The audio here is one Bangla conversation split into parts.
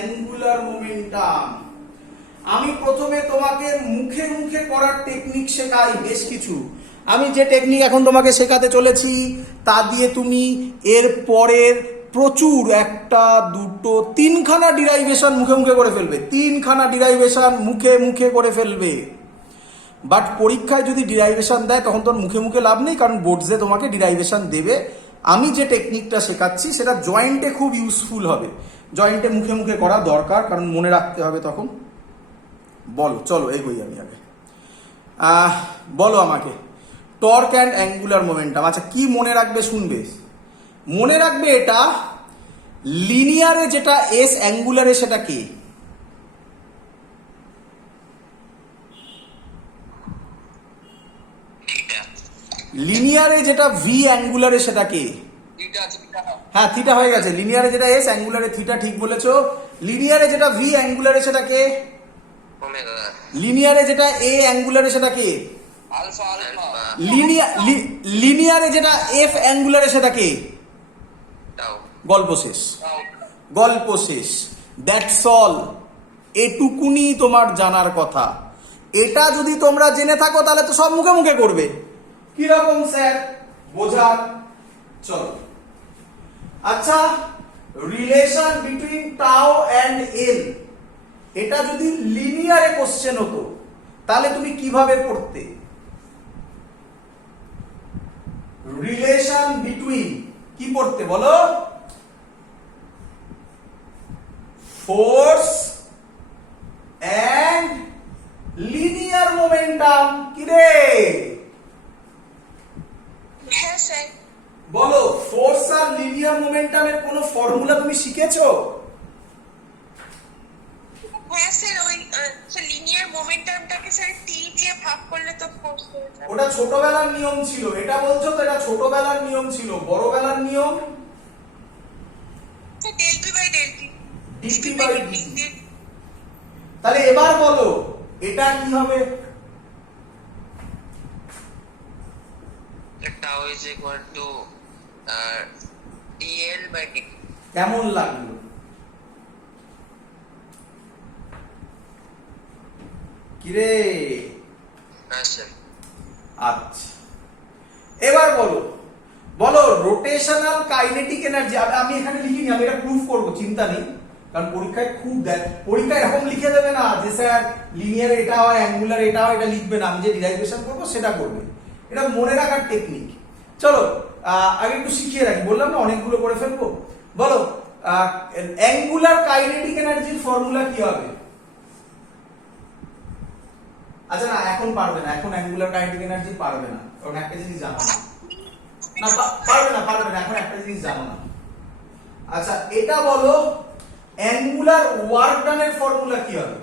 Angular momentum. আমি প্রথমে তোমাকে মুখে মুখে করার টেকনিক শেখাই বেশ কিছু। আমি যে টেকনিক এখন তোমাকে শেখাতে চলেছি তা দিয়ে তুমি এর পরের প্রচুর একটা দুটো তিনখানা ডিরাইভেশন মুখে মুখে করে ফেলবে, তিনখানা ডিরাইভেশন মুখে মুখে করে ফেলবে। বাট পরীক্ষায় যদি ডিরাইভেশন দেয় তখন তোর মুখে মুখে লাভ নেই, কারণ বোর্ডসে তোমাকে ডিরাইভেশন দেবে। আমি যে টেকনিকটা শেখাচ্ছি সেটা জয়েন্টে খুব ইউজফুল হবে, জয়েন্টে মুখে মুখে করা দরকার, কারণ মনে রাখতে হবে তখন। বলো, চলো এগোই আমি আগে। বলো আমাকে টর্ক অ্যান্ড অ্যাঙ্গুলার মোমেন্টাম। আচ্ছা, কি মনে রাখবে শুনবে? মনে রাখবে এটা লিনিয়ারে যেটা এস, অ্যাঙ্গুলারে সেটা কি? লিনিয়ারে যেটা ভি, অ্যাঙ্গুলারে সেটা কি? হ্যাঁ, থিটা হয়ে গেছে। লিনিয়ারে যেটা এস, অ্যাঙ্গুলারে থিটা, ঠিক বলেছো। লিনিয়ারে যেটা ভি, অ্যাঙ্গুলারে সেটা কে? লিনিয়ারে যেটা এ, অ্যাঙ্গুলারে সেটা কে? লিনিয়ারে যেটা এফ, অ্যাঙ্গুলারে সেটা কে? গল্প শেষ, গল্প শেষ। That's all. এটুকুনি তোমার জানার কথা। এটা যদি তোমরা জেনে থাকো তাহলে তো সব মুখে মুখে করবে। কিরকম স্যার বোঝার? চলো। আচ্ছা, রিলেশন বিটুইন টাও অ্যান্ড এল, এটা যদি লিনিয়ারে কোশ্চেন হতো তাহলে তুমি কিভাবে পড়তে? রিলেশন বিটুইন কি পড়তে বলো? Force and linear momentum. কি রে বলো, ফোর্স আর লিনিয়ার মোমেন্টামের কোন ফর্মুলা তুমি শিখেছো? হ্যাঁ স্যার, ওই লিনিয়ার মোমেন্টামটাকে স্যার টি দিয়ে ভাগ করলে তো ফোর্স হয়ে যায়। ওটা ছোটবেলার নিয়ম ছিল, এটা বলছো তো এটা ছোটবেলার নিয়ম ছিল। বড়বেলার নিয়ম sir del P by del T, dP by dT. তাহলে এবার বলো এটা কি হবে? tau is equal to dl by dt. কেমন লাগলো? কিরে? হ্যাঁ স্যার। আচ্ছা, এবার বলো, বলো রোটেশনাল কাইনেটিক এনার্জি। আমি এখানে লিখিনি, আমি এটা প্রুফ করব, চিন্তা নেই। কারণ পরীক্ষায় খুব দেয়, পরীক্ষায় এরকম লিখে দেবে না যে স্যার লিনিয়ার এটা হয়, অ্যাঙ্গুলার এটা হয়, এটা লিখবে না। আমি যে ডিরাইভেশন করবো সেটা করবে। এটা মনে রাখার টেকনিক। চলো আগে একটু শিখিয়ে রাখি, বললাম না অনেকগুলো করে ফেলবো। বলো অ্যাঙ্গুলার কাইনেটিক এনার্জির ফর্মুলা কি হবে? আচ্ছা না, এখন পারবে না, এখন অ্যাঙ্গুলার কাইনেটিক এনার্জি পারবে না, কারণ একটা জিনিস জানো না। না পারবে না, পারবে না, এখন একটা জিনিস জানো না। আচ্ছা, এটা বলো অ্যাঙ্গুলার ওয়ার্ক ডানের ফর্মুলা কি হবে?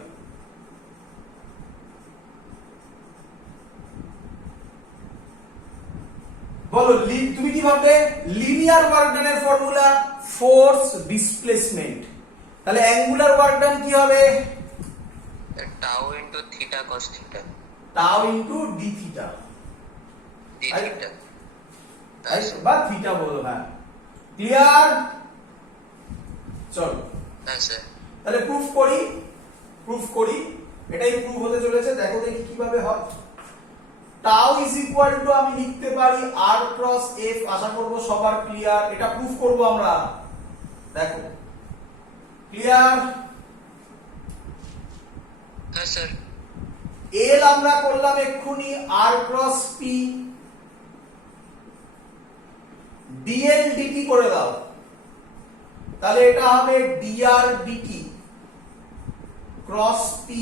বলো, তুমি কি ভাববে? লিনিয়ার ওয়ার্ক ডানের ফর্মুলা ফোর্স ডিসপ্লেসমেন্ট। তাহলে অ্যাঙ্গুলার ওয়ার্ক ডান কি হবে? tau into theta cos theta. Tau into d theta. d theta. বা থিটা বলো, হ্যাঁ। ক্লিয়ার? চলো হ্যাঁ স্যার। তাহলে প্রুফ করি, প্রুফ করি। এটাই প্রুফ হতে চলেছে। দেখো দেখি কিভাবে হয়। টাউ ইজ ইকুয়াল টু আমি লিখতে পারি আর ক্রস এফ। আশা করব সবার ক্লিয়ার। এটা প্রুফ করব আমরা। দেখো ক্লিয়ার? হ্যাঁ স্যার। এল আমরা করলাম এক্ষুনি আর ক্রস পি। ডিএল ডিটি করে দাও, তাহলে এটা হবে dr dt cross p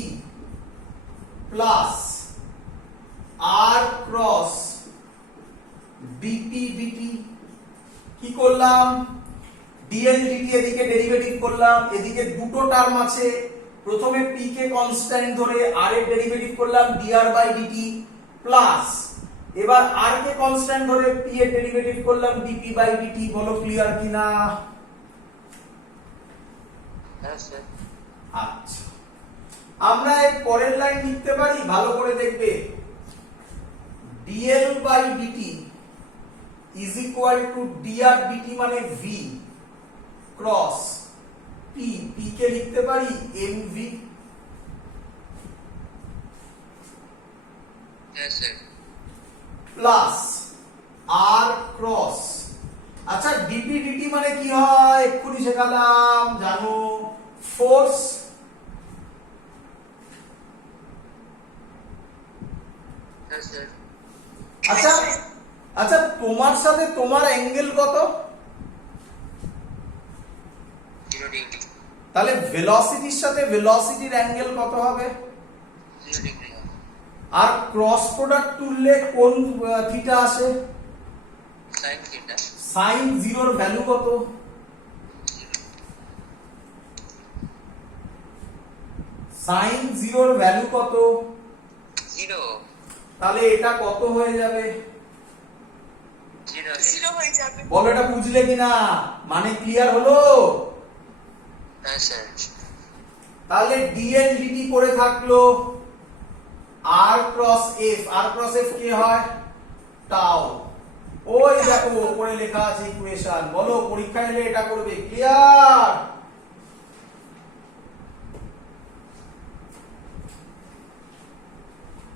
plus r cross dp dt. কি করলাম? ডিএল ডিটি এদিকে ডেরিভেটিভ করলাম, এদিকে দুটো টার্ম আছে। প্রথমে পি কে কনস্ট্যান্ট ধরে আর এর ডেরিভেটিভ করলাম ডিআর বাই ডিটি প্লাস এবার আর কে কনস্ট্যান্ট ধরে পি এর ডেরিভেটিভ করলাম ডিপি বাই ডিটি। বলো ক্লিয়ার কিনা? হ্যাঁ স্যার। আচ্ছা, আমরা এর পরের লাইন লিখতে পারি, ভালো করে দেখবে। dl by dt is equal to dr dt মানে v ক্রস p, p কে লিখতে পারি এমভি। হ্যাঁ স্যার। Plus r cross. আচ্ছা ডিপি ডিটি মানে কি হয় এক্ষুনি শেখালাম, জানো, ফোর্স। হ্যাঁ স্যার। আচ্ছা আচ্ছা তোমার সাথে তোমার অ্যাঙ্গেল কত? 0 ডিগ্রি। তাহলে ভেলোসিটির সাথে ভেলোসিটির অ্যাঙ্গেল কত হবে? 0 ডিগ্রি। আর ক্রস প্রোডাক্ট তুললে কোন থিটা আসে? Sine theta. সাইন জিরোর ভ্যালু কত? সাইন জিরোর ভ্যালু কত? 0। তাহলে এটা কত হয়ে যাবে? 0 জিরো হয়ে যাবে। বলো এটা বুঝলে কিনা, মানে ক্লিয়ার হলো? হ্যাঁ স্যার। তাহলে ডিএন ডিটি করে থাকলো আর ক্রস এফ। আর ক্রস এফ কি হয়? টাও। ওই দেখো উপরে লেখা আছে ইকুয়েশন। বলো পরীক্ষায় এলে এটা করবে। ক্লিয়ার?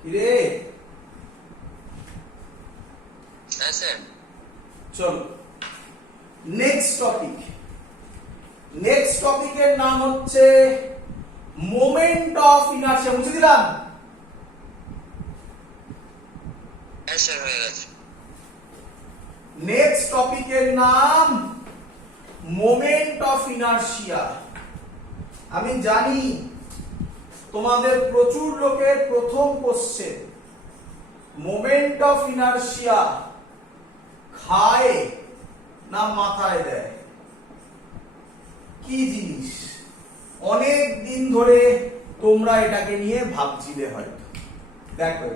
কিরে হ্যাঁ স্যার। চলো নেক্সট টপিক। নেক্সট টপিকের নাম হচ্ছে মোমেন্ট অফ ইনারশিয়া। বুঝে দিলাম? হ্যাঁ স্যার হয়ে গেছে। নেক্সট টপিকের নাম মোমেন্ট অফ ইনারশিয়া। আমি জানি তোমাদের প্রচুর লোকের প্রথম কোশ্চেন, মোমেন্ট অফ ইনারশিয়া খায় না মাথায় দেয়? কি জিনিস? অনেক দিন ধরে তোমরা এটাকে নিয়ে ভাবছিলে হয়তো। দেখো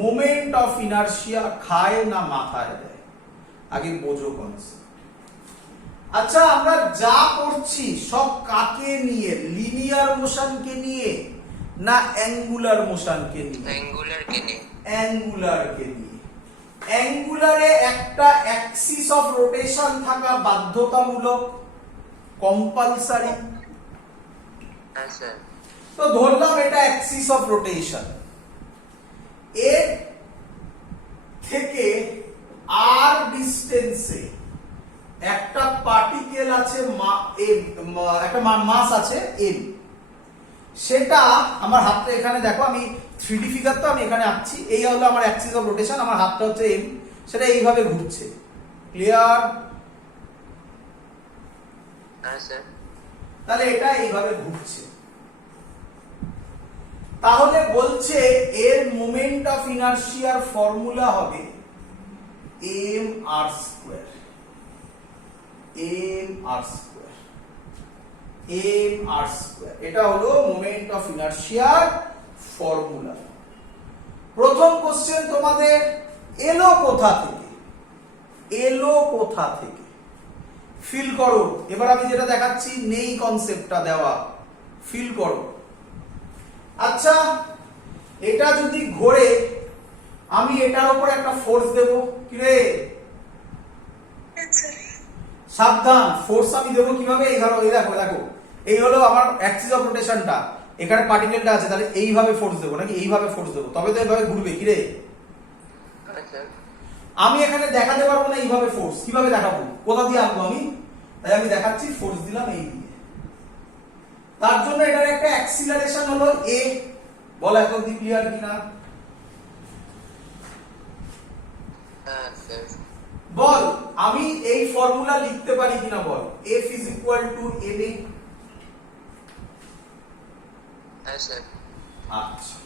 মোমেন্ট অফ ইনারশিয়া খায় না মাথায় দেয়, আগে বোঝো কনসেপ্ট। আচ্ছা আমরা যা করছি সব কাকে নিয়ে? লিনিয়ার মোশনকে নিয়ে না অ্যাঙ্গুলার মোশনকে নিয়ে? অ্যাঙ্গুলার কে নিয়ে। অ্যাঙ্গুলারকে নিয়ে। অ্যাঙ্গুলারে একটা অ্যাক্সিস অফ রোটেশন থাকা বাধ্যতামূলক, কম্পালসারি। হ্যাঁ স্যার। তো ধরলাম এটা অ্যাক্সিস অফ রোটেশন। এর থেকে আর ডিসটেন্সে একটা পার্টিকেল আছে, একটা মাস আছে এম। সেটা আমার হাতটা এখানে দেখো, আমি 3D ফিগার তো আমি এখানে আঁকছি। এই হলো আমার অ্যাক্সিস অফ রোটেশন, আমার হাতটা হচ্ছে এম, সেটা এইভাবে ঘুরছে। ক্লিয়ার? হ্যাঁ স্যার। তাহলে এটা এইভাবে ঘুরছে। তাহলে বলছে এর মোমেন্ট অফ ইনারশিয়ার ফর্মুলা হবে M R square. M R square, M R square, এটা হলো মোমেন্ট অফ ইনারশিয়ার ফর্মুলা। প্রথম কোশ্চেন তোমাদের এলো কোথা থেকে? এলো কোথা থেকে? ফিল করো। এবার আমি যেটা দেখাচ্ছি নেই কনসেপ্টটা দেওয়া, ফিল করো। আচ্ছা এটা যদি ঘোরে, আমি এটার উপর একটা ফোর্স দেব, কি রে? সাবধান, ফোর্স আমি দেবো কিভাবে? এই ধরো, এই দেখো দেখো, এই হলো আমার অ্যাক্সিস অফ রোটেশনটা, এখানে পার্টিকেলটা আছে, তাহলে এইভাবে ফোর্স দেবো নাকি এইভাবে ফোর্স দেবো? তবে তো এইভাবে ঘুরবে, কি রে? হ্যাঁ স্যার। আমি এখানে দেখাতে পারবো না এইভাবে ফোর্স, কিভাবে দেখাবো? কোথা দিয়ে আনবো আমি? তাই আমি দেখাচ্ছি, ফোর্স দিলাম এই দিয়ে। তার জন্য এটার একটা অ্যাক্সিলারেশন হলো এ। বল এত অব্দি ক্লিয়ার কিনা? হ্যাঁ স্যার। বল আমি এই ফর্মুলা লিখতে পারি কিনা বল? F is equal to ma। হ্যাঁ স্যার। আচ্ছা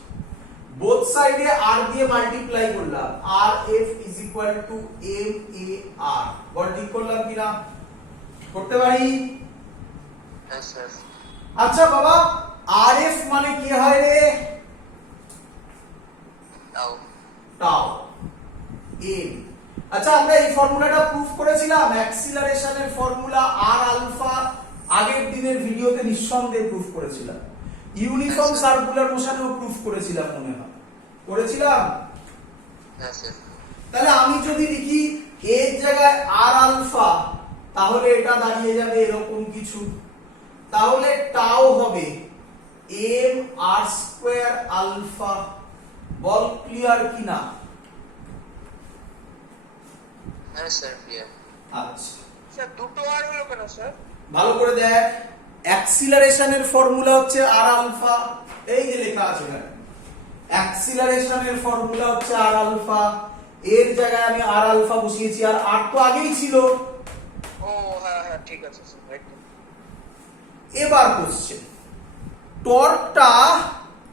বোথ সাইডে r দিয়ে মাল্টিপ্লাই করলাম, rf is equal to ma r। বল ঠিক করলাম কিনা? করতে পারি? হ্যাঁ স্যার। আচ্ছা বাবা rf মানে কি হয় রে? টাউ। টাউ। m। আচ্ছা আমরা এই ফর্মুলাটা প্রুফ করেছিলাম, অ্যাক্সিলারেশনের ফর্মুলা আর আলফা, আগের দিনের ভিডিওতে নিঃসন্দেহে প্রুফ করেছিলাম। ইউনিফর্ম সার্কুলার মোশনেও প্রুফ করেছিলাম মনে হয়, করেছিলাম। হ্যাঁ স্যার। তাহলে আমি যদি লিখি এর জায়গায় আর আলফা, তাহলে এটা দাঁড়িয়ে যাবে এরকম কিছু। তাহলে টাও হবে এম আর স্কোয়ার আলফা। বল ক্লিয়ার কিনা? হ্যাঁ স্যার ক্লিয়ার। আচ্ছা স্যার দুটো আর হলো কেন স্যার? ভালো করে দেখ, অ্যাক্সিলারেশনের ফর্মুলা হচ্ছে আর আলফা, এই যে লেখা আছে এখানে, অ্যাক্সিলারেশনের ফর্মুলা হচ্ছে আর আলফা, এর জায়গায় আমি আর আলফা বসিয়েছি, আর আর তো আগেই ছিল। ও হ্যাঁ হ্যাঁ ঠিক আছে স্যার একদম। এবার কোশ্চেন, টর্কটা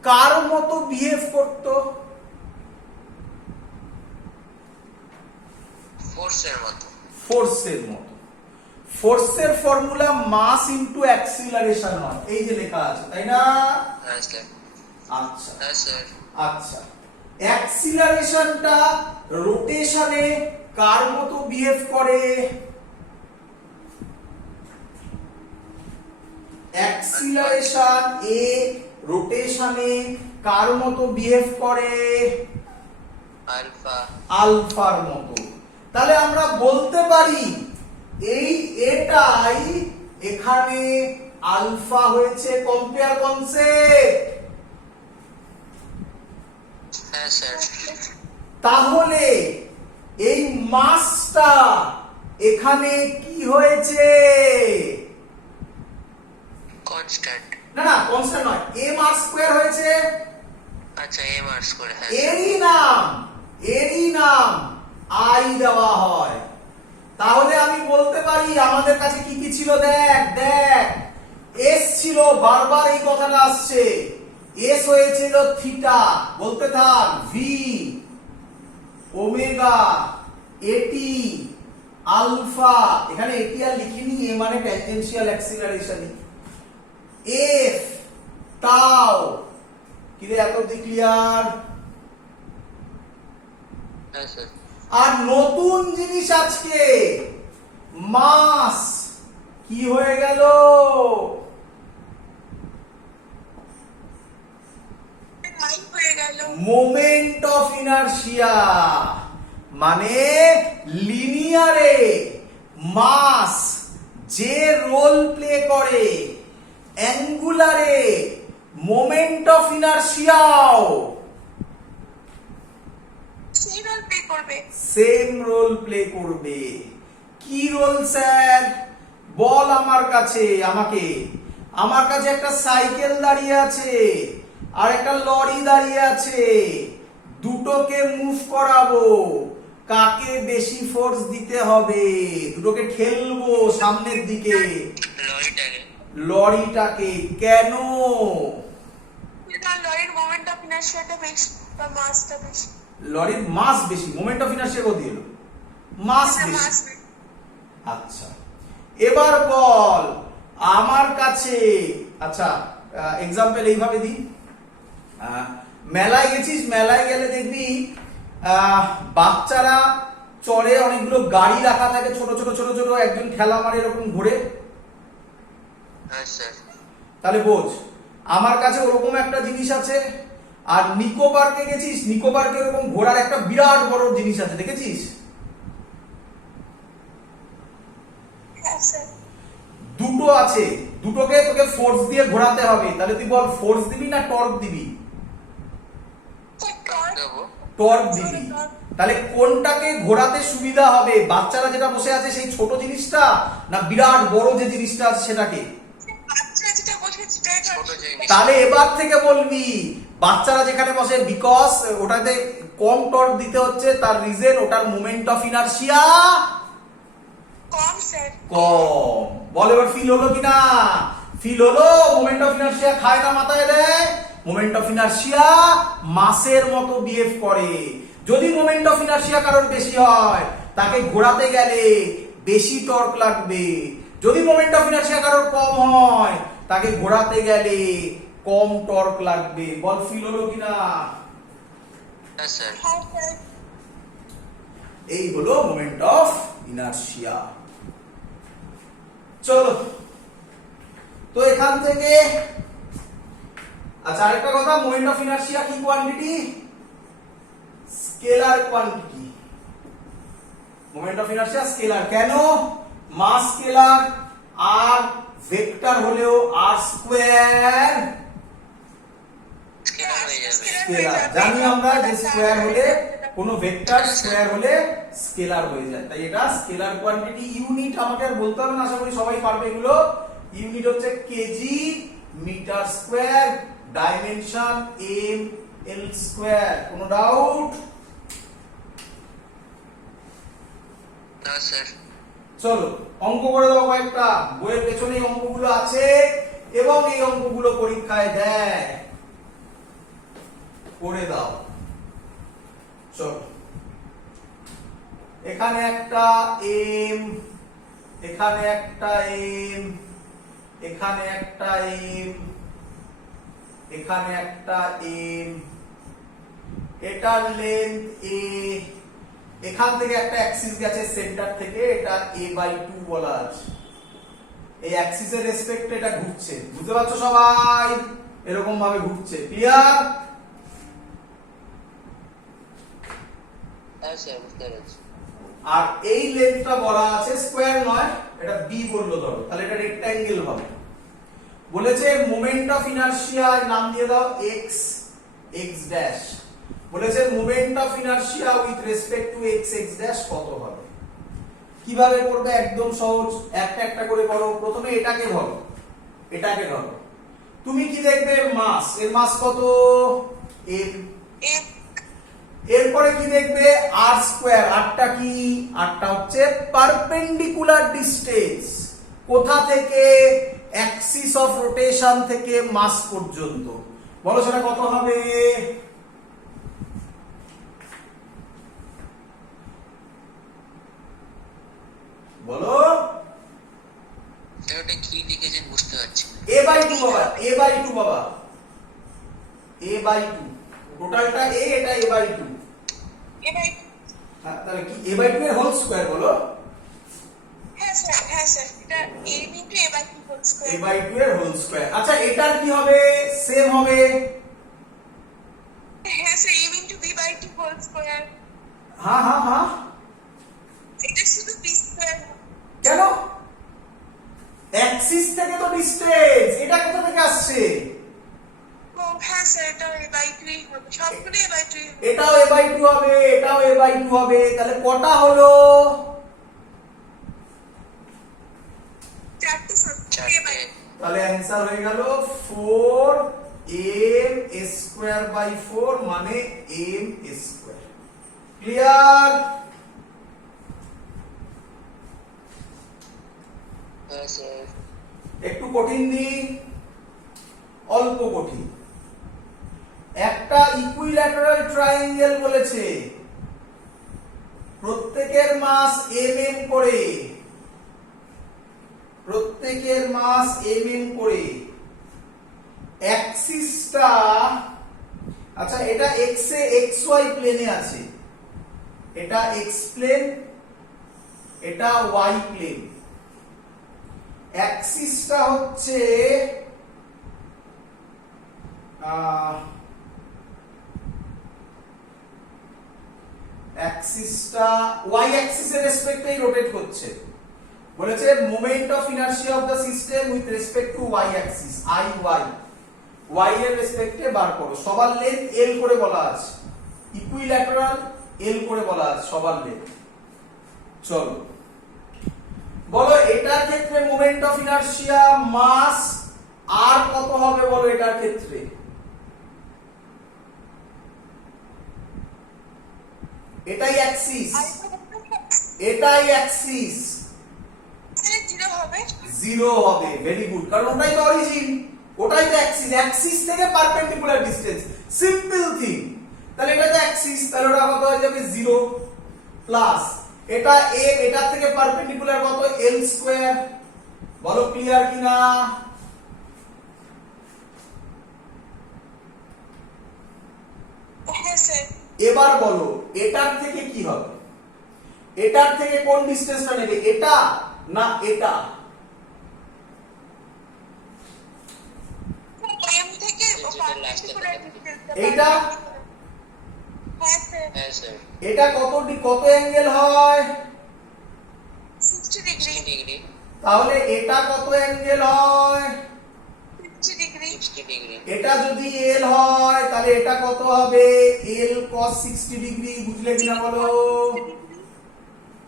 কার মতো বিহেভ করতো? ফোর্সের মতো। ফোর্সের মতো। ফোর্সের ফর্মুলা মাস ইনটু অ্যাক্সিলারেশন হয়, এই যে লেখা আছে, তাই না? হ্যাঁ স্যার। আচ্ছা হ্যাঁ স্যার। আচ্ছা, অ্যাক্সিলারেশনটা রোটেশনে কার মতো বিহেভ করে? অ্যাক্সিলারেশন এ রোটেশনে কার মতো বিহেভ করে? আলফা। আলফার মতো। তাহলে আমরা বলতে পারি এই এটাই এখানে আলফা হয়েছে, কম্পেয়ার কনসেপ্ট। হ্যাঁ স্যার। তাহলে এই মাসটা এখানে কি হয়েছে? কনস্ট্যান্ট। না না কনস্ট্যান্ট নয়, এম আর স্কয়ার হয়েছে। আচ্ছা এম আর স্কয়ার। হ্যাঁ এরই নাম আই দেওয়া হয়। তাহলে আমি বলতে পারি আমাদের কাছে কি কি ছিল, দেখ দেখ, এস ছিল, বারবার এই কথাটা আসছে, এস হয়েছিল থিটা, বলতে থাক, ভি, ওমেগা, এটি, আলফা, এখানে এটি আর লিখিনি, এ মানে ট্যানজেনশিয়াল অ্যাক্সিলারেশন, এফ, টাও। কি রে, এত দি ক্লিয়ার? হ্যাঁ স্যার। আর নতুন জিনিস আজকে, মাস কি হয়ে গেল? নাই হয়ে গেল মোমেন্ট অফ ইনারশিয়া। মানে লিনিয়ারে মাস যে রোল প্লে করে, অ্যাঙ্গুলারে মোমেন্ট অফ ইনারশিয়াও সেই রোল প্লে করবে। সেম রোল প্লে করবে। কি রোল স্যার? বল আমার কাছে, আমার কাছে একটা সাইকেল দাঁড়িয়ে আছে আর একটা লরি দাঁড়িয়ে আছে, দুটোকে মুভ করাবো, কাকে বেশি ফোর্স দিতে হবে? দুটোকে ঠেলবো সামনের দিকে, লরিটাকে। লরিটাকে। কেন? না লরির মোমেন্ট অফ ইনার্শিয়াটা বেশি বা মাসটা বেশি। লরির মাস বেশি, মোমেন্ট অফ ইনার্শিয়া কত এলো? মাস না, বেশি। মাস বেশি। আচ্ছা এবার বল আমার কাছে, আচ্ছা এক্সাম্পল এইভাবে দিই, মেলায় গেছিস, মেলায় গেলে দেখবি বাচ্চারা চড়ে, অনেকগুলো গাড়ি রাখা থাকে, ছোট ছোট ছোট ছোট, একজন ঠেলা মারে এরকম ঘুরে। হ্যাঁ স্যার। তাহলে বোঝ আমার কাছে ওরকম একটা জিনিস আছে। আর নিকো পার্কে গেছিস, নিকো পার্কে এরকম ঘোড়ার একটা বিরাট বড় জিনিস আছে, দেখেছিস? হ্যাঁ স্যার। দুটো আছে, দুটোকে তোকে ফোর্স দিয়ে ঘোরাতে হবে, তাহলে তুই বল ফোর্স দিবি না টর্ক দিবি? দেবো। টর্ক দিবি। তাহলে কোনটাকে ঘোরাতে সুবিধা হবে, বাচ্চারা যেটা বসে আছে সেই ছোট জিনিসটা, না বিরাট বড় যে জিনিসটা আছে সেটাকে? বাচ্চারা যেটা বসে সেটাই ছোট জিনিস। তাহলে এবার থেকে বলবি বাচ্চারা যেখানে বসে, বিকজ ওটাতে কম টর্ক দিতে হচ্ছে, তার রিজন ওটার মোমেন্ট অফ ইনারশিয়া কম স্যার। কম। বল এবার ফিল হলো কিনা? ফিল হলো? মোমেন্ট অফ ইনারশিয়া খায় না মাথায় দেয়, মোমেন্ট অফ ইনারশিয়া মাসের মতো বিহেভ করে। যদি মোমেন্ট অফ ইনারশিয়া কারোর বেশি হয়, তাকে ঘোরাতে গেলে বেশি টর্ক লাগবে। যদি মোমেন্ট অফ ইনারশিয়া কারোর কম হয়, তাকে ঘোরাতে গেলে কম টর্ক লাগবে। বল ফিল হলো কিনা? হ্যাঁ স্যার। হ্যাঁ স্যার। এই হলো মোমেন্ট অফ ইনারশিয়া। চলো তো এখান থেকে, আচ্ছা আরেকটা কথা, মোমেন্ট অফ ইনারশিয়া কি quantity? Scalar quantity. Moment of inertia scalar. কেন? মাস স্কেলার আর ভেক্টর হলেও আর স্কোয়ার স্কেলার হয়ে যাবে। স্কেলার। জানি আমরা যে স্কোয়ার হলে কোন ভেক্টর স্কোয়ার হলে স্কেলার হয়ে যায়, তাই এটা স্কেলার কোয়ান্টিটি। ইউনিট আমাকে আর বলতে হবে না, আশা করি সবাই পারবে এগুলো। ইউনিট হচ্ছে kg metre square, dimension M L square. কোনো ডাউট? না স্যার। চলো অঙ্ক করে দাও কয়েকটা, বইয়ের পেছনে এই অঙ্কগুলো আছে এবং এই অঙ্কগুলো পরীক্ষায় দেয়, করে দাও। চলো এখানে একটা এম, এখানে একটা এম, এখানে একটা এম, এখানে একটা এম, এটার লেন্থ এ, এখান থেকে একটা অ্যাক্সিস গেছে সেন্টার থেকে, এটা a/2 বলা আছে। এই অ্যাক্সিসের রেসপেক্টে এটা ঘুরছে, বুঝতে পারছো সবাই? এরকম ভাবে ঘুরছে, ক্লিয়ার? হ্যাঁ স্যার, বুঝতে পেরেছি। আর এই লেন্থটা বলা আছে স্কোয়ার নয়, এটা বি বললো ধরো, তাহলে এটা রেক্ট্যাঙ্গেল হবে। বলেছে মোমেন্ট অফ ইনারশিয়া, নাম দিয়ে দাও এক্স, এক্স ড্যাশ। বলেছে moment of inertia with respect two x, x dash কত হবে? কিভাবে করবে? একদম সহজ, একটা একটা করে করো। প্রথমে এটাকে ধরো, এটাকে ধরো। তুমি কি দেখবে? মাস, এর মাস কত? এম। এরপরে কি দেখবে? আর স্কোয়ার। আরটা কি? আরটা হচ্ছে পারপেন্ডিকুলার ডিসটেন্স, কোথা থেকে? অ্যাক্সিস অফ রোটেশন থেকে মাস পর্যন্ত। বলো সেটা কত হবে? বলো। স্যার ওটা কি লিখেছেন বুঝতে পারছি না। a/2 বাবা, a/2 বাবা, a/2। টোটালটা a, এটা a/2। হ্যাঁ, তাহলে কি a/2 এর হোল স্কয়ার বলো? হ্যাঁ স্যার এটা a into a/2 whole square। a/2 এর হোল স্কয়ার। আচ্ছা এটার কি হবে? সেম হবে। হ্যাঁ sir a into b/2 whole square। হ্যাঁ হ্যাঁ হ্যাঁ, এটা শুধু b square। কেন? অ্যাক্সিস থেকে তো ডিসটেন্স, এটা কোথা থেকে আসছে? ও হ্যাঁ স্যার এটা a/2 হবে, সবগুলো a/2 হবে। এটাও a/2 হবে, এটাও a/2 হবে। তাহলে কটা হলো? চারটে স্যার, চারটে। তাহলে অ্যান্সার হয়ে গেল 4 m স্কয়ার বাই 4 মানে m স্কয়ার। ক্লিয়ার? হ্যাঁ স্যার। একটু কঠিন দিই, অল্প কঠিন। একটা ইকুইল্যাটারাল ট্রায়াঙ্গেল বলেছে, প্রত্যেকের মাস mm করে, প্রত্যেকের মাস mm করে। অ্যাক্সিসটা, আচ্ছা এটা x এ xy প্লেনে আছে, এটা x প্লেন, এটা y প্লেন। অ্যাক্সিসটা হচ্ছে অ্যাক্সিসটা y অ্যাক্সিসের রেসপেক্টেই রোটেট করছে। বলেছে moment of inertia of the system with respect to y axis, i y এর রেসপেক্টে বার করো। সবার লেন্থ l করে বলা আছে, ইকুইল্যাটারাল l করে বলা আছে সবার লেন্থ। চলো বলো এটার ক্ষেত্রে মোমেন্ট অফ ইনারশিয়া মাস আর কত হবে বলো এটার ক্ষেত্রে? এটাই অ্যাক্সিস, এটাই অ্যাক্সিস, 0 হবে। 0 হবে। ভেরি গুড, কারণ ওটাই তো অরিজিন, ওটাই তো অ্যাক্সিস। অ্যাক্সিস থেকে পারপেন্ডিকুলার ডিসটেন্স, সিম্পল থিং। তাহলে এটা তো অ্যাক্সিস, তাহলে ওটা কত হয়ে যাবে? 0 প্লাস এটা a, এটা থেকে পারপেন্ডিকুলার কত? l square. বলো ক্লিয়ার কিনা? হ্যাঁ স্যার। এবার বলো এটার থেকে কি হবে? এটার থেকে কোন ডিসটেন্সটা নেবে? এটা না এটা? m থেকে perpendicular distance। এইটা? হ্যাঁ স্যার। হ্যাঁ স্যার। এটা কত কত অ্যাঙ্গেল হয়? 60 ডিগ্রি। 60 ডিগ্রি। তাহলে এটা কত অ্যাঙ্গেল হয়? 60 ডিগ্রি। 60 ডিগ্রি। এটা যদি এল হয় তাহলে এটা কত হবে? এল cos 60 ডিগ্রি। বুঝলে কিনা বলো?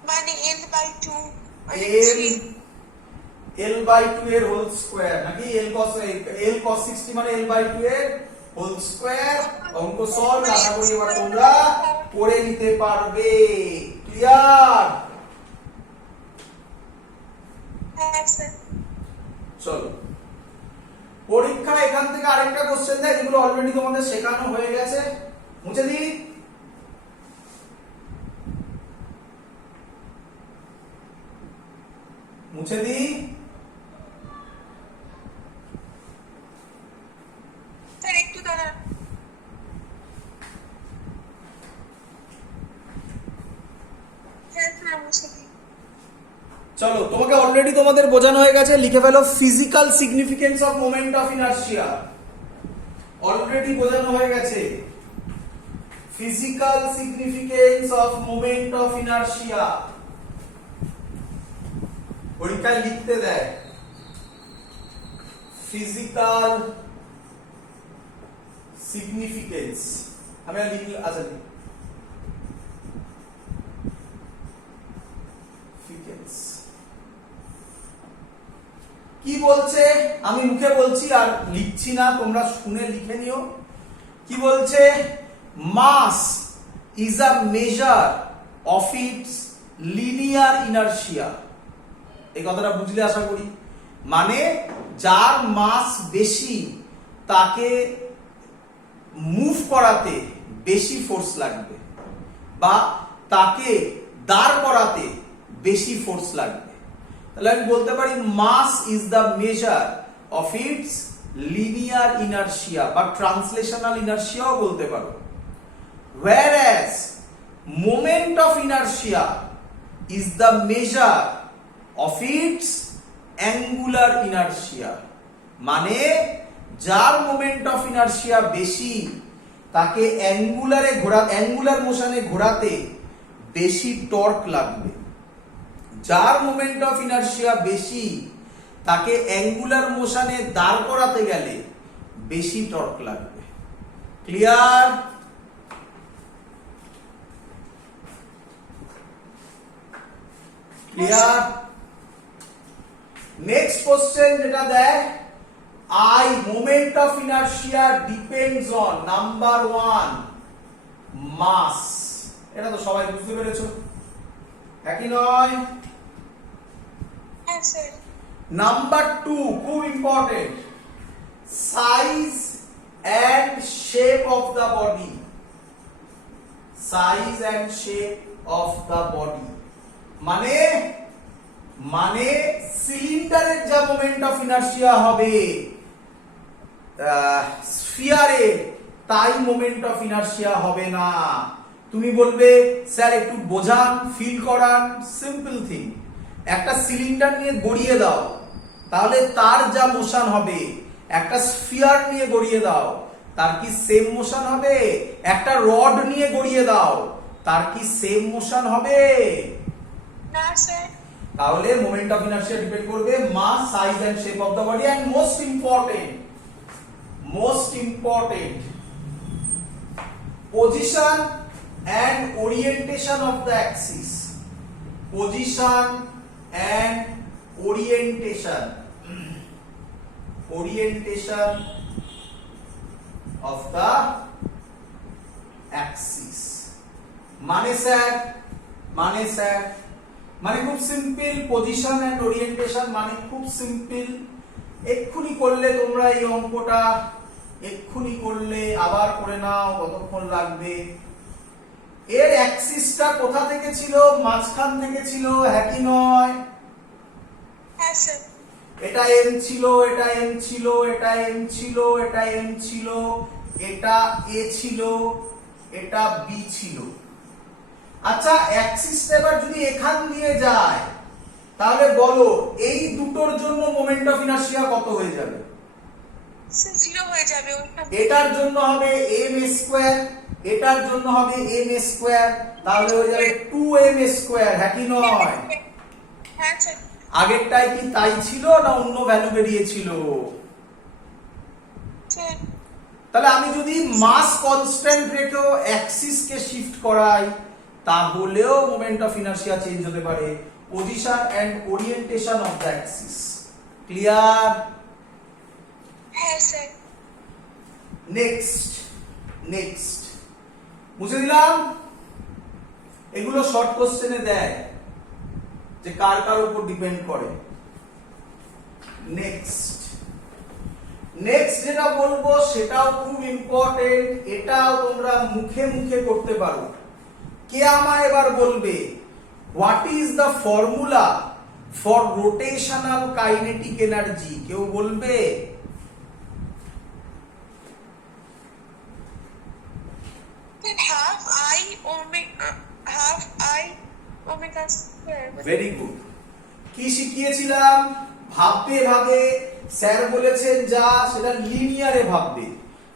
মানে L/2 মানে এল 3। L/2 এর হোল স্কয়ার নাকি L cos 60 মানে L/2 এর হোল স্কয়ার। অঙ্ক সলভ আশা করি এবার তোমরা করে নিতে পারবে। ক্লিয়ার? হ্যাঁ স্যার। চলো পরীক্ষা এখান থেকে আরেকটা কোশ্চেন দেয় যেগুলো অলরেডি তোমাদের শেখানো হয়ে গেছে। মুছে দিই। মুছে দিই। স্যার একটু দাঁড়ান। হ্যাঁ স্যার মুছে দিই। চলো তোমাকে অলরেডি তোমাদের বোঝানো হয়ে গেছে। লিখে ফেলো physical significance of moment of inertia. Already বোঝানো হয়ে গেছে। Physical significance of moment of inertia পরীক্ষায় লিখতে দেয়। ফিজিক্যাল সিগনিফিকেন্স আমি আর লিখলে আচ্ছা কি বলছে আমি মুখে বলছি আর লিখছি না, তোমরা শুনে লিখে নিও। কি বলছে? Mass is a measure of its linear inertia. এই কথাটা বুঝলে আশা করি। মানে যার মাস বেশি তাকে মুভ করাতে বেশি ফোর্স লাগবে বা তাকে দাঁড় করাতে বেশি ফোর্স লাগবে। তাহলে আমি বলতে পারি mass is the measure of its linear inertia বা ট্রান্সলেশনাল ইনার্শিয়াও বলতে পারো। whereas moment of inertia is the measure of its angular inertia। মানে যার মোমেন্ট অফ ইনার্শিয়া বেশি তাকে অ্যাঙ্গুলার মোশনে ঘোরাতে বেশি টর্ক লাগবে। যার মোমেন্ট অফ ইনার্শিয়া বেশি তাকে অ্যাঙ্গুলার মোশনে দাঁড় করাতে গেলে বেশি টর্ক লাগবে। ক্লিয়ার? ক্লিয়ার? নেক্সট কোশ্চেন যেটা দেয়, I moment of inertia depends on number 1 মাস। এটা তো সবাই বুঝতে পেরেছো, একই নয়? হ্যাঁ স্যার। নাম্বার 2 খুব important, size and shape of the body. Size and shape of the body মানে সিলিন্ডারের যা মোমেন্ট অফ ইনার্শিয়া হবে স্ফিয়ারে তাই মোমেন্ট অফ ইনার্শিয়া হবে না। তুমি বলবে স্যার একটু বোঝান, ফিল করান। সিম্পল থিং, একটা সিলিন্ডার নিয়ে গড়িয়ে দাও, তাহলে তার যা মোশন হবে, একটা স্ফিয়ার নিয়ে গড়িয়ে দাও, তার কি সেম মোশন হবে? একটা রড নিয়ে গড়িয়ে দাও, তার কি সেম মোশন হবে? না স্যার। তাহলে মোমেন্ট অফ ইনার্শিয়া ডিপেন্ড করবে mass, size and shape of the body and most important position and orientation of the axis. Position and orientation of the axis মানে স্যার মানে খুব সিম্পল। পজিশন এন্ড ওরিয়েন্টেশন মানে খুব সিম্পল। এক্ষুনি করলে তোমরা এই অঙ্কটা, এক্ষুনি করলে আবার করে নাও, কতক্ষণ লাগবে? এর অ্যাক্সিসটা কোথা থেকে ছিল? মাঝখান থেকে ছিল, হ্যাঁ কি নয়? হ্যাঁ স্যার। এটা এম ছিল, এটা এম ছিল, এটা এম ছিল, এটা এম ছিল, এটা এ ছিল, এটা বি ছিল। আচ্ছা, অ্যাক্সিসটা এবার যদি এখান দিয়ে যায় তাহলে বলো এই দুটোর জন্য মোমেন্ট অফ ইনার্শিয়া কত হয়ে যাবে? স্যার 0 হয়ে যাবে। এটার জন্য হবে m স্কয়ার, এটার জন্য হবে m স্কয়ার, তাহলে হয়ে যাবে 2m স্কয়ার, হ্যাঁ কি নয়? হ্যাঁ স্যার। আগেরটাই কি তাই ছিল না অন্য ভ্যালু বেরিয়েছিল? স্যার তাহলে আমি যদি মাস কনস্ট্যান্ট রেখেও অ্যাক্সিস কে শিফট করাই তাহলেও মোমেন্ট অফ ইনার্শিয়া চেঞ্জ হতে পারে, position and orientation of the axis. Clear? হ্যাঁ স্যার। নেক্সট বুঝে দিলাম। এগুলো শর্ট কোশ্চেনে দেয় যে কার কার উপর ডিপেন্ড করে। নেক্সট যেটা বলবো সেটাও খুব ইম্পর্টেন্ট, এটাও তোমরা মুখে মুখে করতে পারো। কে আমায় এবার বলবে what is the formula for rotational kinetic energy? কেউ বলবে? Half I omega square. Very good. কি শিখিয়েছিলাম? ভাববে ভাবে। স্যার বলেছেন যা সেটা লিনিয়ারে ভাববে।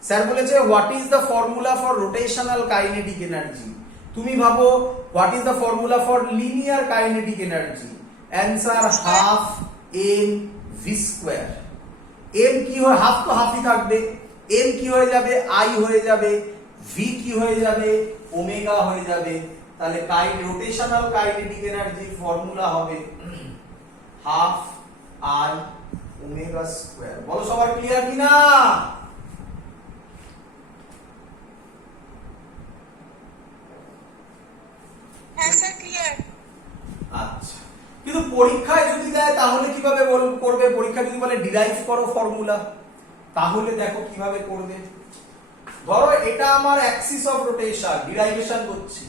স্যার বলেছে what is the formula for rotational kinetic energy. তুমি ভাবো what is the formula for linear kinetic energy? Answer half M V square. M কি হয়? হাফ তো হাফই থাকবে। এম কি হয়ে যাবে? আই হয়ে যাবে। ভি কি হয়ে যাবে? ওমেগা হয়ে যাবে। তাহলে রোটেশনাল কাইনেটিক এনার্জি ফর্মুলা হবে হাফ আই ওমেগা স্কয়ার। বলো সবার ক্লিয়ার কিনা? হ্যাঁ স্যার ক্লিয়ার। আচ্ছা, কিন্তু পরীক্ষায় যদি দেয় তাহলে কিভাবে করবে? পরীক্ষা যদি বলে ডিরাইভ করো ফর্মুলা, তাহলে দেখো কিভাবে করবে। ধরো এটা আমার অ্যাক্সিস অফ রোটেশন, ডিরাইভেশন করছি।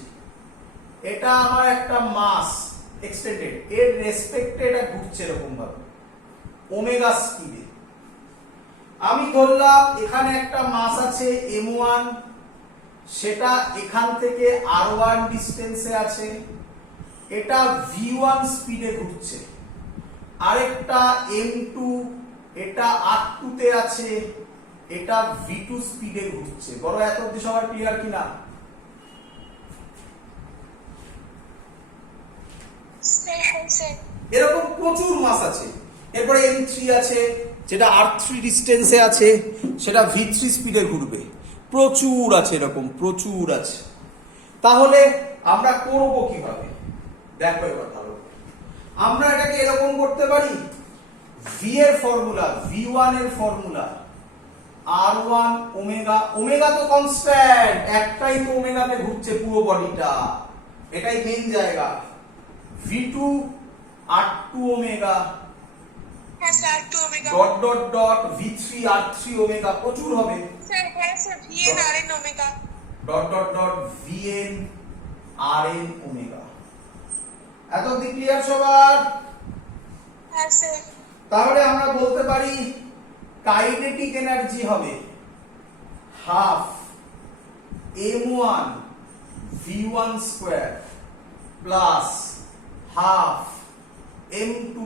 এটা আমার একটা মাস এক্সটেন্ডেড, এর রেসপেক্টে এটা ঘুরছে এরকম ভাবে ওমেগা স্পিডে। আমি ধরলাম এখানে একটা মাস আছে m1, সেটা এখান থেকে r1 ডিসটেন্সে আছে, এটা v1 স্পিডে ঘুরছে। আরেকটা m2, এটা r2 তে আছে, এটা v2 স্পিডে ঘুরছে। বড় এত অবধি সবার ক্লিয়ার কিনা? এরকম প্রচুর মাস আছে। এরপরে m3 আছে, যেটা r3 ডিসটেন্সে আছে, সেটা v3 স্পিডে ঘুরবে। প্রচুর আছে, এরকম প্রচুর আছে। তাহলে আমরা করব কিভাবে দেখো এবার ভালো। আমরা এটাকে এরকম করতে পারি, v এর ফর্মুলা, v1 এর ফর্মুলা r1 ওমেগা। ওমেগা তো কনস্ট্যান্ট, একটাই তো ওমেগাতে ঘুরছে পুরো বডিটা, এটাই মেইন জায়গা। v2 r2 ওমেগা, হ্যাঁ sir r2 omega dot dot dot v3 r3 omega. প্রচুর হবে। স্যার হ্যাঁ sir vn rn omega dot dot dot vn rn omega. এত অবধি ক্লিয়ার সবার? হ্যাঁ স্যার। তাহলে আমরা বলতে পারি কাইনেটিক এনার্জি হবে half m1 v1 square plus half m2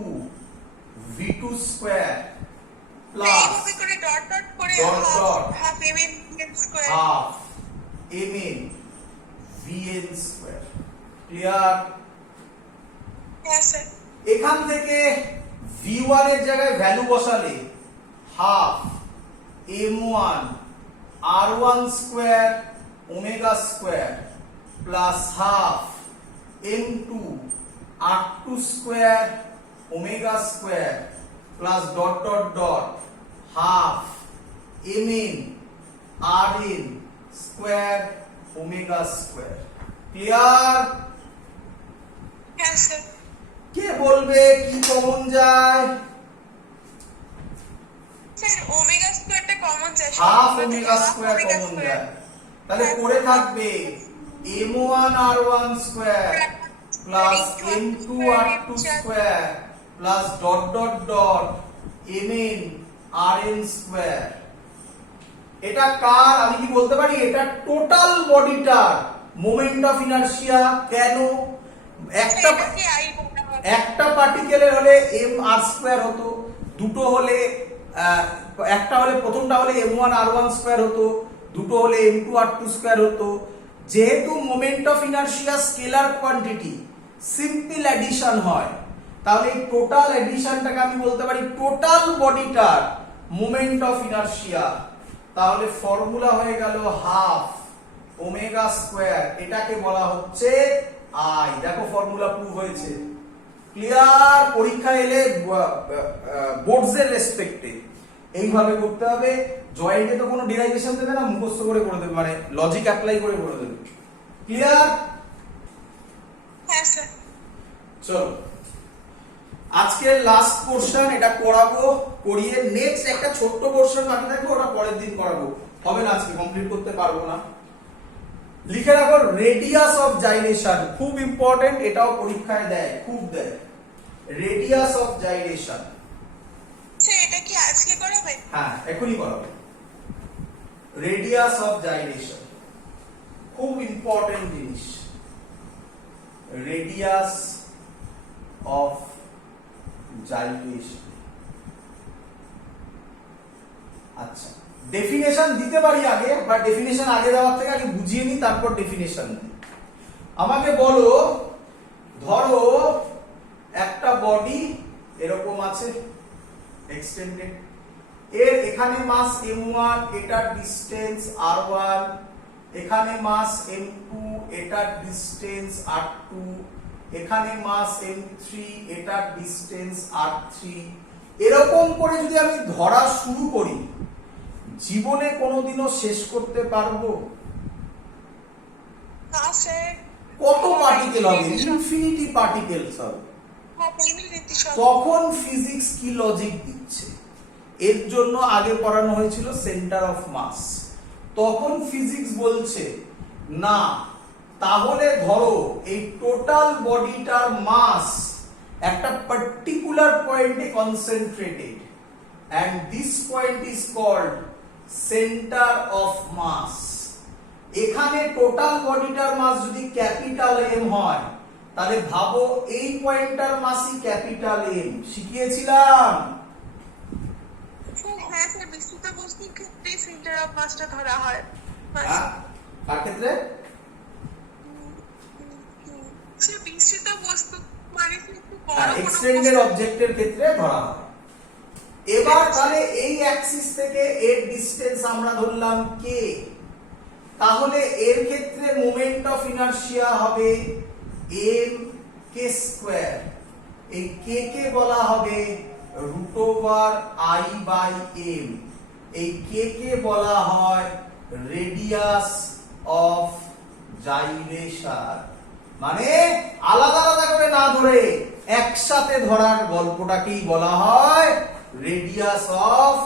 v2 square plus এইভাবে করে ডট ডট করে dot dot half mn square half mn vn square. Clear? হ্যাঁ স্যার। এখান থেকে v1 এর জায়গায় ভ্যালু বসালে half m1 r1 square omega square plus half m2 r2 square omega square plus dot dot dot half mn rn square omega square. Clear? হ্যাঁ স্যার। কে বলবে কি কমন যায়? স্যার ওমেগা স্কয়ারটা কমন যায়, হাফ ওমেগা স্কয়ার কমন যায়। তাহলে পড়ে থাকবে m1 r1 square plus m2 r2 square plus dot dot dot mn rn square. এটা কার? আমি কি বলতে পারি এটা টোটাল বডিটার মোমেন্ট অফ ইনারশিয়া। কেন? একটা পার্টিকেলের হলে m r স্কয়ার হতো, দুটো হলে একটা হলে প্রথমটা হলে m1 r1 স্কয়ার হতো, দুটো হলে m2 r2 স্কয়ার হতো। যেহেতু moment of inertia scalar quantity, simple addition হয়, তাহলে এই টোটাল এডিশনটাকে আমি বলতে পারি টোটাল বডিটার মোমেন্ট অফ ইনার্শিয়া। তাহলে ফর্মুলা হয়ে গেল হাফ ওমেগা স্কয়ার, এটাকে বলা হচ্ছে আই। দেখো ফর্মুলা প্রুভ হয়েছে, ক্লিয়ার। পরীক্ষা এলে বোর্ডস এর রেসপেক্টে এইভাবে করতে হবে। জয়েন্টে তো কোনো ডিরাইভেশন দেবে না, মুখস্থ করে দেবে, মানে লজিক অ্যাপ্লাই করে দেবে। ক্লিয়ার? হ্যাঁ স্যার। চলো আজকের লাস্ট পোরশন এটা করাবো, করিয়ে নেক্সট একটা ছোট্ট পোরশন বাকি থাকবে, ওটা পরের দিন করাবো, হবে না আজকে, কমপ্লিট করতে পারবো না। লিখে রাখো রেডিয়াস অফ জাইরেশন, খুব ইম্পর্টেন্ট, এটাও পরীক্ষায় দেয়, খুব দেয়। রেডিয়াস অফ জাইরেশন, স্যার এটা কি আজকে করাবেন? হ্যাঁ এখনই করাবো। রেডিয়াস অফ জাইরেশন খুব ইম্পর্টেন্ট জিনিস। রেডিয়াস অফ জাইরেশন, আচ্ছা ডেফিনেশন দিতে পারি আগে, বা ডেফিনেশন আগে দেওয়ার থেকে আগে বুঝিয়ে নি, তারপর ডেফিনেশন দিই। আমাকে বলো, ধরো একটা বডি এরকম আছে এক্সটেন্ডেড, এর এখানে মাস m1, এটার ডিসটেন্স r1, এখানে মাস m2, এটার ডিসটেন্স r2, এখানে মাস m3, এটার ডিসটেন্স r3। এরকম করে যদি আমি ধরা শুরু করি, জীবনে কোনোদিনও শেষ করতে পারবো? না স্যার। কত পার্টিকেল হবে? ইনফিনিটি পার্টিকেলস হবে। হ্যাঁ ইনফিনিটি সব। তখন ফিজিক্স কি লজিক দিচ্ছে? এর জন্য আগে পড়ানো হয়েছিল সেন্টার অফ মাস। তখন ফিজিক্স বলছে না, তাহলে ধরো এই টোটাল বডিটার মাস একটা পার্টিকুলার পয়েন্টে concentrated, and this point is called center of mass। এখানে টোটাল বডিটার মাস যদি ক্যাপিটাল এম হয়, তাহলে ভাবো এই পয়েন্টটার মাসই ক্যাপিটাল এম। শিখিয়েছিলাম। হ্যাঁ স্যার, বিস্তৃত বস্তুর ক্ষেত্রে সেন্টার অফ মাসটা ধরা হয়। হ্যাঁ, কার ক্ষেত্রে? স্যার বিস্তৃত বস্তু মানে একটু বড় কোনো এক্সটেন্ডেড অবজেক্টের ক্ষেত্রে ধরা হয়। এবার তাহলে এই অ্যাক্সিস থেকে এর ডিসটেন্স আমরা ধরলাম k, তাহলে এর ক্ষেত্রে মোমেন্ট অফ ইনারশিয়া হবে m k স্কয়ার। এই k কে বলা হবে √i/m। এই k কে বলা হয় রেডিয়াস অফ জাইরেশন। মানে আলাদা আলাদা করে না ধরে একসাথে ধরার গল্পটাকেই বলা হয় রেডিয়াস অফ